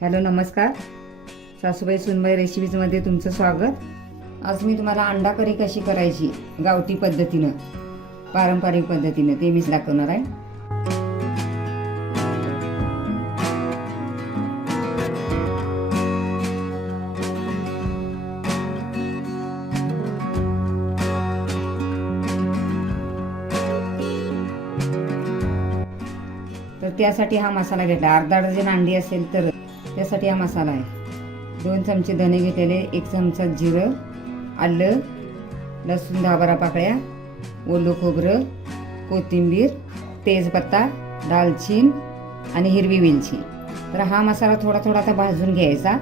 Hello नमस्कार. सासूबाई सुनबाई रेसिपीजमध्ये तुमचं स्वागत. आज मी तुम्हाला अंडा करी कशी करायची गावठी पद्धतीनं पारंपरिक पद्धतीनं ते मीच दाखवणार आहे. तर त्यासाठी हा मसाला घेतला. अर्धा डझन अंडी असेल तर त्यासाठी हा मसाला आहे. दोन चमचे धने घेतलेले एक चमचा जिरं आलं लसूण दहा बारा पाकळ्या ओलं खोबरं कोथिंबीर तेजपत्ता दालचीन आणि हिरवी वेलची. तर हा मसाला थोडा थोडा भाजून घ्यायचा.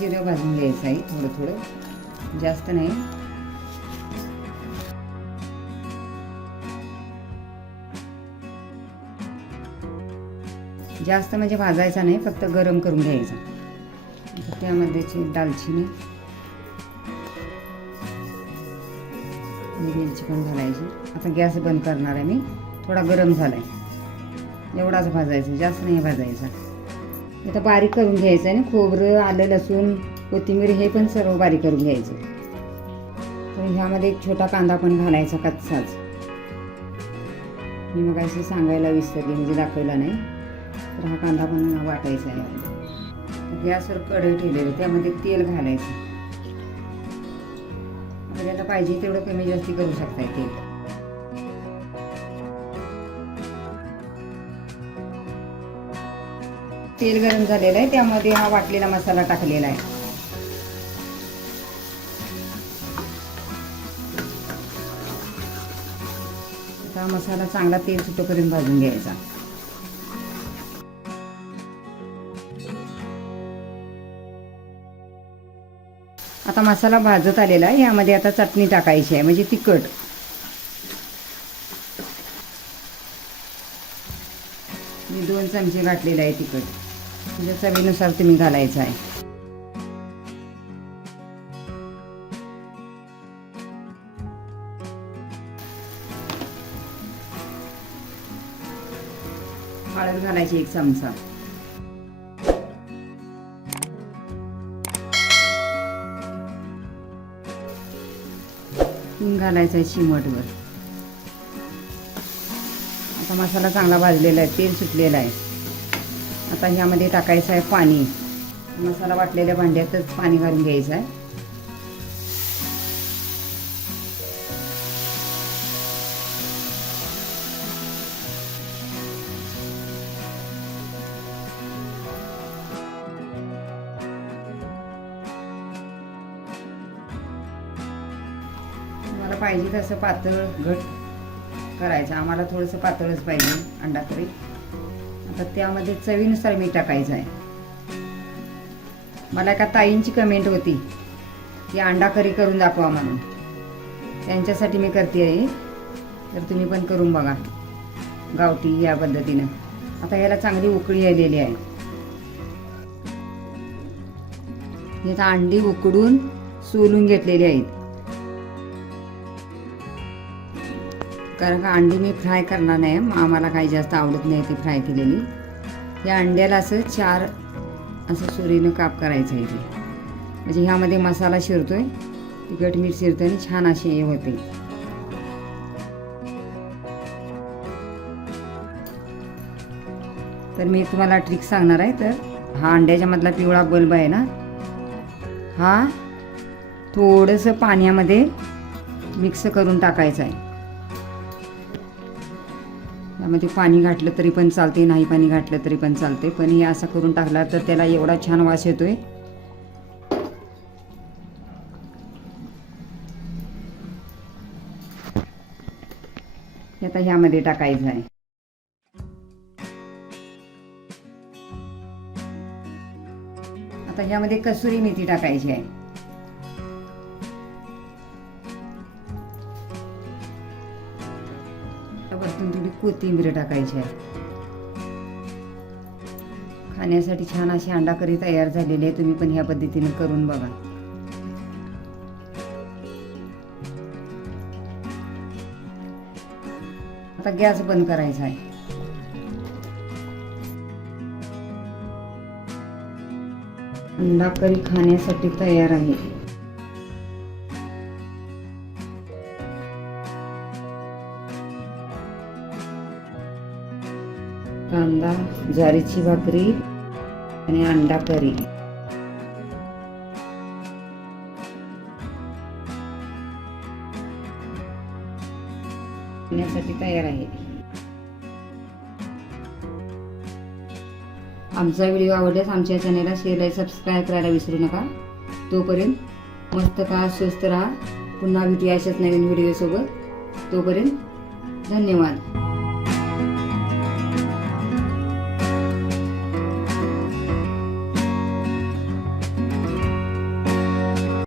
जिरं भाजून घ्यायचं आहे थोडं थोडं. जास्त नाही. जास्त म्हणजे भाजायचा नाही फक्त गरम करून घ्यायचा. त्यामध्येची त्यामध्ये दालचिनी. वेलची पण घालायची. आता गॅस बंद करणार आहे मी. थोडा गरम झालाय. एवढाच भाजायचा जास्त नाही भाजायचा. आता बारीक करून घ्यायचं आहे ना खोबरं आलं लसूण कोथिंबीर हे पण सर्व बारीक करून घ्यायचं. तर ह्यामध्ये एक छोटा कांदा पण घालायचा कच्चाच. मी मग असं सांगायला विसरली म्हणजे दाखवला नाही. तर हा कांदा पण वाटायचा आहे. गॅसवर कढई ठेवलेली त्यामध्ये तेल घालायचं. म्हणजे आपल्याला पाहिजे तेवढं कमी जास्ती करू शकताय तेल. तेल गरम झालेलं आहे त्यामध्ये हा वाटलेला मसाला टाकलेला आहे. आता हा मसाला चांगला तेल सुटोपर्यंत भाजून घ्यायचा. आता मसाला भाजत आलेला आहे. यामध्ये आता चटणी टाकायची आहे म्हणजे तिखट. मी दोन चमचे घातलेले आहे तिखट. तुझ्या चवीनुसार तुम्ही घालायचं आहे. हळद घालायची एक चमचा. घालायचं आहे चिमटवर आता मसाला चांगला भाजलेला आहे तेल सुटलेलं आहे. आता ह्यामध्ये टाकायचं आहे पाणी. मसाला वाटलेल्या भांड्यातच पाणी घालून घ्यायचं आहे. तुम्हाला पाहिजे तसं पातळ घट. करायचं. आम्हाला थोडंसं पातळच पाहिजे अंडा करी आता त्यामध्ये चवीनुसार मीठ टाकायचं आहे. मला एका ताईंची कमेंट होती. की अंडा करी करून दाखवा म्हणून. त्यांच्यासाठी मी करते आहे. तर तुम्ही पण करून बघा. गावठी या पद्धतीनं. आता याला चांगली उकळी आलेली आहे. हे अंडी उकडून सोलून घेतलेली आहेत. कारण का अंडी मी फ्राय करणार नाही. मग आम्हाला काही जास्त आवडत नाही ती फ्राय केलेली. या अंड्याला असं चार असं सुरीनं काप करायचं आहे ते म्हणजे ह्यामध्ये मसाला शिरतो आहे तिखट मीठ शिरतोय आणि छान असे हे होते. तर मी तुम्हाला ट्रिक सांगणार आहे तर हा अंड्याच्या मधला पिवळा बल्ब आहे ना हा थोडंसं पाण्यामध्ये मिक्स करून टाकायचं आहे. त्यामध्ये पाणी घातलं तरी पण चालते नाही पाणी घातलं तरी पण चालते पण हे असं करून टाकला तर त्याला एवढा छान वास येतो आहे आता ह्यामध्ये टाकायचं आहे. आता ह्यामध्ये कसुरी मेथी टाकायची आहे. कोथिंबीर टाकायची आहे. खाण्यासाठी छान अशी अंडाकरी तयार झालेली आहे. तुम्ही पण ह्या पद्धतीने करून बघा. आता गॅस बंद करायचा आहे. अंडाकरी खाण्यासाठी तयार आहे. कांदा ज्वारीची भाकरी आणि अंडा करी. तयार आहे. आमचा व्हिडिओ आवडल्यास आमच्या चॅनलला शेअर आणि सबस्क्राईब करायला विसरू नका. तोपर्यंत मस्त का स्वस्त राहा. पुन्हा भेटूया अशाच नवीन व्हिडिओसोबत. तोपर्यंत धन्यवाद.